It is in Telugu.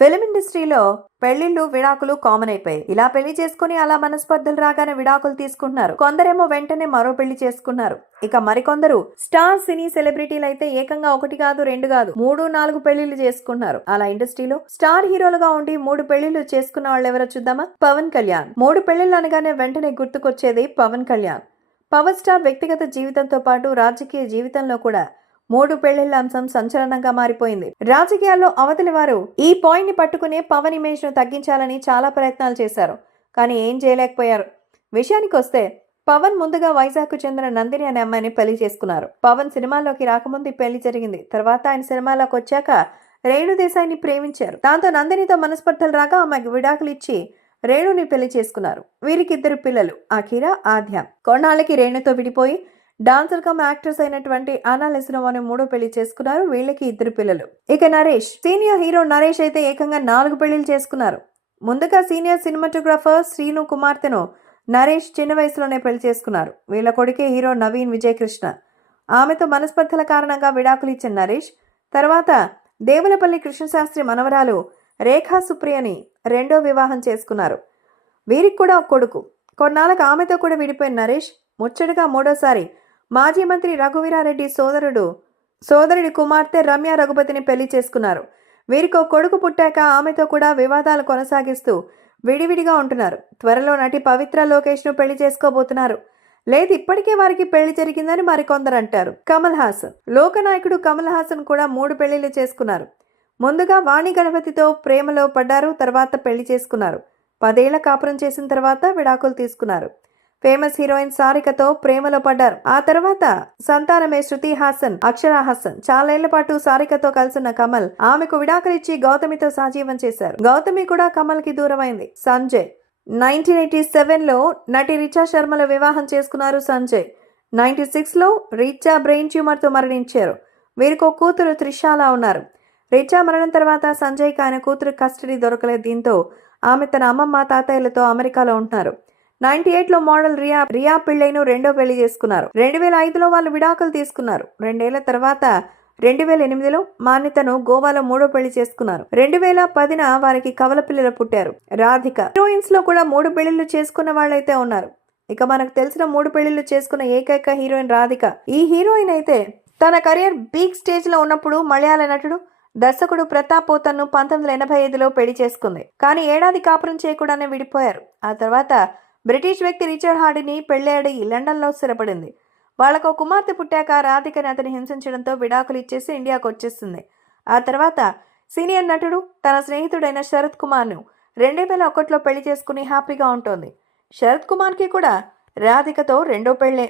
ఫిలిం ఇండస్ట్రీలో పెళ్ళిళ్ళు విడాకులు కామన్ అయిపోయాయి. ఇలా పెళ్ళి చేసుకుని అలా మనస్పర్ధలు రాగానే విడాకులు తీసుకుంటున్నారు. కొందరేమో వెంటనే మరో పెళ్ళి చేసుకున్నారు. ఇక మరికొందరు స్టార్ సినీ సెలబ్రిటీలు అయితే ఏకంగా ఒకటి కాదు రెండు కాదు మూడు నాలుగు పెళ్ళిళ్ళు చేసుకున్నారు అలా ఇండస్ట్రీలో స్టార్ హీరోలుగా ఉండి మూడు పెళ్ళిళ్ళు చేసుకున్న వాళ్ళు ఎవరో చూద్దామా? పవన్ కళ్యాణ్. మూడు పెళ్ళిళ్ళు అనగానే వెంటనే గుర్తుకొచ్చేది పవన్ కళ్యాణ్. పవర్ స్టార్ వ్యక్తిగత జీవితంతో పాటు రాజకీయ జీవితంలో కూడా మూడు పెళ్ళిళ్ళ అంశం సంచలనంగా మారిపోయింది. రాజకీయాల్లో అవతలి వారు ఈ పాయింట్ని పట్టుకునే పవన్ ఇమేజ్ను తగ్గించాలని చాలా ప్రయత్నాలు చేశారు కానీ ఏం చేయలేకపోయారు. విషయానికి వస్తే పవన్ ముందుగా వైజాగ్కు చెందిన నందిని అనే అమ్మాయిని పెళ్ళి చేసుకున్నారు. పవన్ సినిమాలోకి రాకముందు పెళ్ళి జరిగింది. తర్వాత ఆయన సినిమాలోకి వచ్చాక రేణు దేశాయిని ప్రేమించారు. దాంతో నందినితో మనస్పర్ధలు రాగా ఆమెకు విడాకులు ఇచ్చి రేణుని పెళ్ళి చేసుకున్నారు. వీరికి ఇద్దరు పిల్లలు అఖిర ఆద్య. కొన్నాళ్ళకి రేణుతో విడిపోయి డాన్సర్ కమ్ యాక్ట్రెస్ అయినటువంటి అనాలిసినో అనే మూడో పెళ్ళి చేసుకున్నారు వీళ్ళకి ఇద్దరు పిల్లలు. ఇక నరేష్ సీనియర్ హీరో నరేష్ అయితే ఏకంగా నాలుగు పెళ్ళిలు చేసుకున్నారు. ముందుగా సీనియర్ సినిమాటోగ్రాఫర్ శ్రీను కుమార్తెను నరేష్ చిన్న వయసులోనే పెళ్ళి చేసుకున్నారు. వీళ్ళ కొడుకే హీరో నవీన్ విజయకృష్ణ. ఆమెతో మనస్పర్ధల కారణంగా విడాకులు ఇచ్చిన నరేష్ తర్వాత దేవులపల్లి కృష్ణశాస్త్రి మనవరాలు రేఖా సుప్రియని రెండో వివాహం చేసుకున్నారు. వీరికి కూడా ఒక కొడుకు. కొన్నాళ్ళకు ఆమెతో కూడా విడిపోయిన నరేష్ ముచ్చటగా మూడోసారి మాజీ మంత్రి రఘువీరారెడ్డి సోదరుడు సోదరుడి కుమార్తె రమ్య రఘుపతిని పెళ్ళి చేసుకున్నారు. వీరికి ఒక కొడుకు పుట్టాక ఆమెతో కూడా వివాదాలు కొనసాగిస్తూ విడివిడిగా ఉంటున్నారు. త్వరలో నటి పవిత్ర లోకేష్ను పెళ్ళి చేసుకోబోతున్నారు. లేదు ఇప్పటికే వారికి పెళ్ళి జరిగిందని మరికొందరు అంటారు. కమల్ హాసన్. లోకనాయకుడు కమల్ హాసన్ కూడా మూడు పెళ్ళిళ్ళు చేసుకున్నారు. ముందుగా వాణి గణపతితో ప్రేమలో పడ్డారు తర్వాత పెళ్ళి చేసుకున్నారు. పదేళ్ళ కాపురం చేసిన తర్వాత విడాకులు తీసుకున్నారు. ఫేమస్ హీరోయిన్ సారికతో ప్రేమలో పడ్డారు. ఆ తర్వాత సంతానమే శృతి హాసన్ అక్షరా హాసన్. చాలేళ్ళ పాటు సారికతో కలిసిన కమల్ ఆమెకు విడాకులిచ్చి గౌతమితో సజీవం చేశారు. గౌతమి కూడా కమల్కి దూరమైంది. సంజయ్ నైన్టీన్ ఎయిటీ సెవెన్లో నటి రిచా శర్మల వివాహం చేసుకున్నారు సంజయ్. నైన్టీ సిక్స్లో రిచా బ్రెయిన్ ట్యూమర్తో మరణించారు. వీరికో కూతురు త్రిషాలా ఉన్నారు. రిచా మరణం తర్వాత సంజయ్కి ఆయన కూతురు కస్టడీ దొరకలేదు. దీంతో ఆమె తన అమ్మమ్మ తాతయ్యలతో అమెరికాలో ఉంటున్నారు. నైన్టీ ఎయిట్లో మోడల్ రియా రియా పిళ్ళైను రెండో పెళ్ళి చేసుకున్నారు. రెండు వేల ఐదులో వాళ్ళు విడాకులు తీసుకున్నారు. రెండేళ్ళ తర్వాత రెండు వేల ఎనిమిదిలో మాన్యతను గోవాలో మూడో పెళ్ళి చేసుకున్నారు. రెండు వేల పదిన వారికి కవల పిల్లలు పుట్టారు. రాధిక హీరోయిన్స్లో కూడా మూడు పెళ్ళిళ్ళు చేసుకున్న వాళ్ళైతే ఉన్నారు. ఇక మనకు తెలిసిన మూడు పెళ్ళిళ్ళు చేసుకున్న ఏకైక హీరోయిన్ రాధిక. ఈ హీరోయిన్ అయితే తన కెరియర్ బీక్ స్టేజ్లో ఉన్నప్పుడు మలయాళ నటుడు దర్శకుడు ప్రతాప్ పోతన్ను పంతొమ్మిది వందల ఎనభై ఐదులో పెళ్ళి చేసుకుంది. కానీ ఏడాది కాపురం చేయకుండానే విడిపోయారు. ఆ తర్వాత బ్రిటిష్ వ్యక్తి రిచర్డ్ హార్డీని పెళ్ళాడి లండన్లో స్థిరపడింది. వాళ్ళకు ఒక కుమార్తె పుట్టాక రాధికని అతని హింసించడంతో విడాకులు ఇచ్చేసి ఇండియాకు వచ్చేస్తుంది. ఆ తర్వాత సీనియర్ నటుడు తన స్నేహితుడైన శరత్ కుమార్ను రెండు వేల ఒకటిలో పెళ్ళి చేసుకుని హ్యాపీగా ఉంటుంది. శరత్ కుమార్కి కూడా రాధికతో రెండో పెళ్ళే.